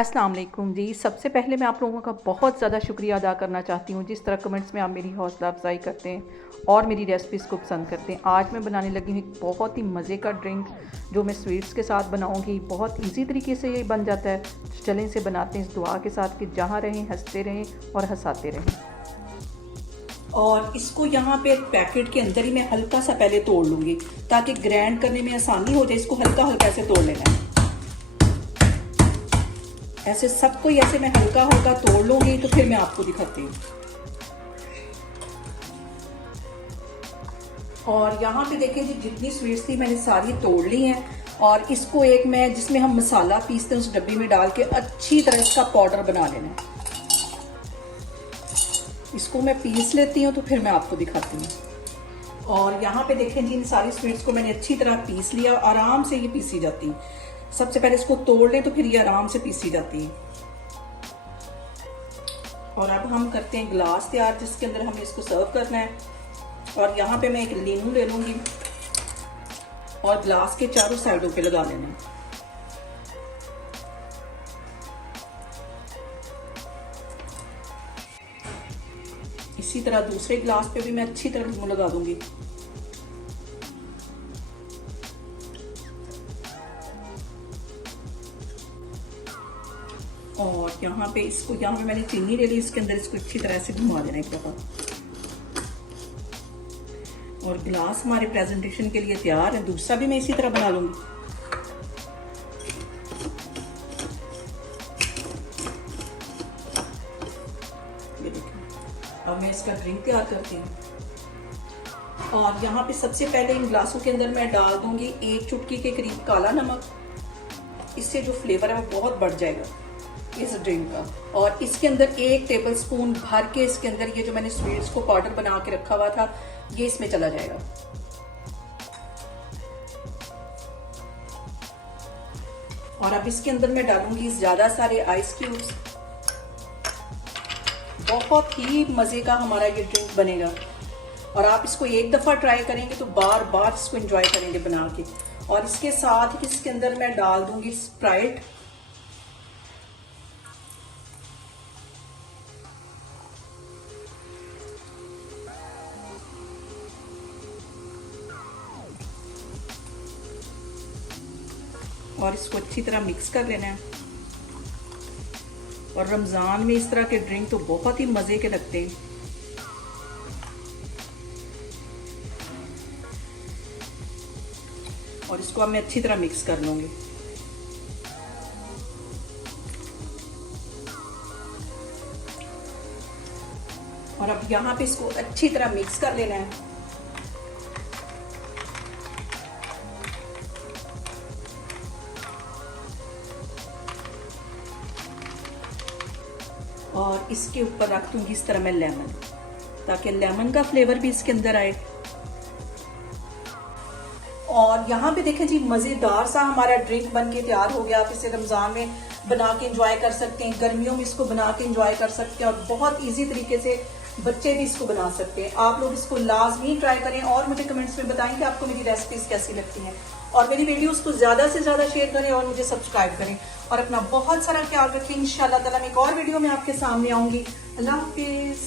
अस्सलाम वालेकुम जी। सबसे पहले मैं आप लोगों का बहुत ज़्यादा शुक्रिया अदा करना चाहती हूँ जिस तरह कमेंट्स में आप मेरी हौसला अफजाई करते हैं और मेरी रेसिपीज़ को पसंद करते हैं। आज मैं बनाने लगी हूँ एक बहुत ही मज़े का ड्रिंक जो मैं स्वीट्स के साथ बनाऊँगी। बहुत इजी तरीके से ये बन जाता है। चलें इसे बनाते हैं इस दुआ के साथ कि जहाँ रहें हंसते रहें और हंसाते रहें। और इसको यहाँ पे पैकेट के अंदर ही मैं हल्का सा पहले तोड़ लूँगी ताकि ग्राइंड करने में आसानी हो जाए। इसको हल्का हल्का ऐसे तोड़ लेना है। ऐसे सबको ऐसे मैं हल्का हल्का तोड़ लूँगी तो फिर मैं आपको दिखाती हूँ। और यहाँ पे देखें जी, जितनी स्वीट्स थी मैंने सारी तोड़ ली हैं। और इसको एक मैं जिसमें हम मसाला पीसते हैं उस डब्बी में डाल के अच्छी तरह इसका पाउडर बना लेना है। इसको मैं पीस लेती हूँ तो फिर मैं आपको दिखाती हूँ। और यहाँ पे देखें जी, इन सारी स्वीट्स को मैंने अच्छी तरह पीस लिया। आराम से ये पीसी जाती है। सबसे पहले इसको तोड़ लें तो फिर ये आराम से पीसी जाती है। और अब हम करते हैं गिलास तैयार जिसके अंदर हमें इसको सर्व करना है। और यहाँ पे मैं एक लीमू ले लूँगी और गिलास के चारों साइडों पे लगा लेना है। इसी तरह दूसरे गिलास पे भी मैं अच्छी तरह लीमू लगा दूंगी। और यहाँ पे इसको यहाँ पे मैंने चीनी ले ली, इसके अंदर इसको अच्छी तरह से घुमा देना एक दफा। और गिलास हमारे प्रेजेंटेशन के लिए तैयार है। दूसरा भी मैं इसी तरह बना लूंगी। ये देखिए, अब मैं इसका ड्रिंक तैयार करती हूँ। और यहाँ पे सबसे पहले इन गिलासों के अंदर मैं डाल दूंगी 1 चुटकी के करीब काला नमक। इससे जो फ्लेवर है वो बहुत बढ़ जाएगा इस ड्रिंक का। और इसके अंदर 1 टेबलस्पून भर के इसके अंदर ये जो मैंने स्वीट्स को पाउडर बना के रखा हुआ था ये इसमें चला जाएगा। और अब इसके अंदर मैं डालूंगी ज्यादा सारे आइस क्यूब्स। बहुत ही मजे का हमारा ये ड्रिंक बनेगा। और आप इसको एक दफा ट्राई करेंगे तो बार बार इसको एंजॉय करेंगे बना के। और इसके साथ ही इसके अंदर मैं डाल दूंगी स्प्राइट। और इसको अच्छी तरह मिक्स कर लेना है। और रमजान में इस तरह के ड्रिंक तो बहुत ही मजे के लगते हैं। और इसको अब मैं अच्छी तरह मिक्स कर लूंगी। और अब यहाँ पे इसको अच्छी तरह मिक्स कर लेना है। और इसके ऊपर रख दूंगी इस तरह मैं लेमन, ताकि लेमन का फ्लेवर भी इसके अंदर आए। और यहाँ पे देखें जी, मजेदार सा हमारा ड्रिंक बन के तैयार हो गया। आप इसे रमजान में बना के एंजॉय कर सकते हैं, गर्मियों में इसको बना के एंजॉय कर सकते हैं। और बहुत इजी तरीके से बच्चे भी इसको बना सकते हैं। आप लोग इसको लाजमी ट्राई करें और मुझे कमेंट्स में बताएं कि आपको मेरी रेसिपीज कैसी लगती हैं। और मेरी वीडियोस को ज्यादा से ज्यादा शेयर करें और मुझे सब्सक्राइब करें। और अपना बहुत सारा ख्याल रखें। इंशाल्लाह ताला मैं एक और वीडियो में आपके सामने आऊंगी। अल्लाह हाफिज।